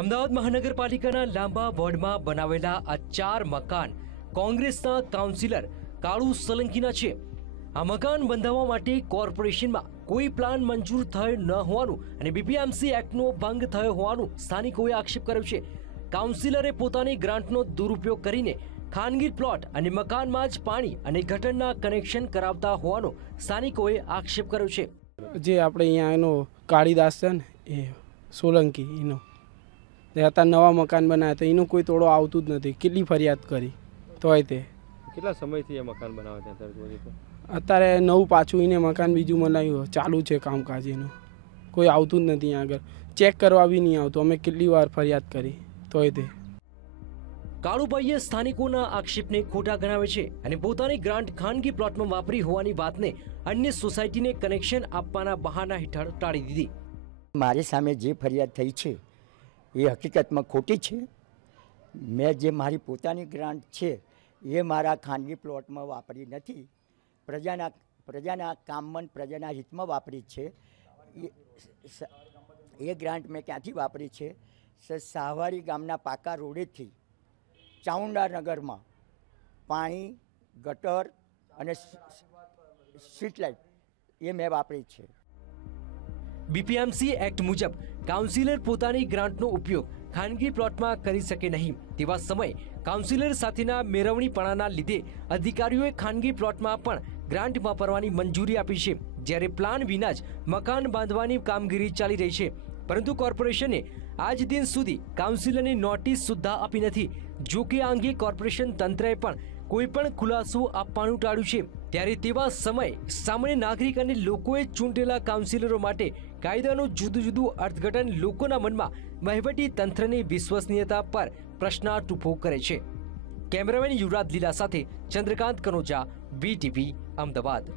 અમદાવાદ મહાનગરપાલિકાના લાંબા વોર્ડમાં બનાવેલા આ 4 મકાન કોંગ્રેસના કાઉન્સિલર કાળુ સોલંકીના છે। આ મકાન બંધાવવા માટે કોર્પોરેશનમાં કોઈ પ્લાન મંજૂર થયો ન હોવાનું અને બીપીએમસી એક્ટનો ભંગ થયો હોવાનું સ્થાનિકોએ આક્ષેપ કર્યો છે। કાઉન્સિલરે પોતાની ગ્રાન્ટનો દુરુપયોગ કરીને ખાનગી પ્લોટ અને મકાનમાં જ પાણી અને ગટરના કનેક્શન કરાવતા હોવાનો સ્થાનિકોએ આક્ષેપ કર્યો છે। જે આપણે અહીંયાનો કાળીદાસ છે ને એ સોલંકી એનો અત્યારે નવા મકાન બનાવ્યા તો એનું કોઈ તોડો આવતું જ નથી। કેટલી ફરિયાદ કરી તોય તે કેટલા સમયથી એ મકાન બનાવે છે અત્યારે નવું પાછું એને મકાન બીજું બનાવ્યું ચાલુ છે કામકાજ એનું કોઈ આવતું જ નથી આગળ ચેક કરવા બી નહીં આવતું। અમે કેટલી વાર ફરિયાદ કરી તોય તે કાળુભાઈએ સ્થાનિકોના આક્ષેપને ખોટા ગણાવે છે અને પોતાની ગ્રાન્ટ ખાનગી પ્લોટમાં વાપરી હોવાની વાતને અન્ય સોસાયટીને કનેક્શન આપવાના બહાના હેઠળ ટાળી દીધી। મારી સામે જે ફરિયાદ થઈ છે એ હકીકતમાં ખોટી છે। મેં જે મારી પોતાની ગ્રાન્ટ છે એ મારા ખાનગી પ્લોટમાં વાપરી નથી, પ્રજાના કામમાં પ્રજાના હિતમાં વાપરી છે। એ ગ્રાન્ટ મેં ક્યાંથી વાપરી છે? સાહવારી ગામના પાકા રોડેથી ચાઉંડાનગરમાં પાણી, ગટર અને સ્ટ્રીટ લાઇટ એ મેં વાપરી છે। બીપીએમસી એક્ટ મુજબ કાઉન્સિલર પોતાની ગ્રાન્ટનો ઉપયોગ ખાનગી પ્લોટમાં કરી શકે નહીં। તેવા સમયે કાઉન્સિલર સાથેના મેળવણીપણાના લીધે અધિકારીઓએ ખાનગી પ્લોટમાં પણ ગ્રાન્ટ વાપરવાની મંજૂરી આપી છે, જ્યારે પ્લાન વિના જ મકાન બાંધવાની કામગીરી ચાલી રહી છે। પરંતુ કોર્પોરેશને આજ દિન સુધી કાઉન્સિલરને નોટિસ સુદ્ધા આપી નથી। જો કે આ અંગે કોર્પોરેશન તંત્રએ પણ કોઈ પણ ખુલાસો આપવાનું ટાળ્યું છે। ત્યારે તેવા સમયે સામાન્ય નાગરિક અને લોકોએ ચૂંટેલા કાઉન્સિલરો માટે કાયદાનું જુદું જુદું અર્થઘટન લોકોના મનમાં વહીવટી તંત્રની વિશ્વસનીયતા પર પ્રશ્નાર્થ ઊભો કરે છે। કેમેરામેન યુવરાજ લીલા સાથે ચંદ્રકાંત કનોજા, VTV, અમદાવાદ।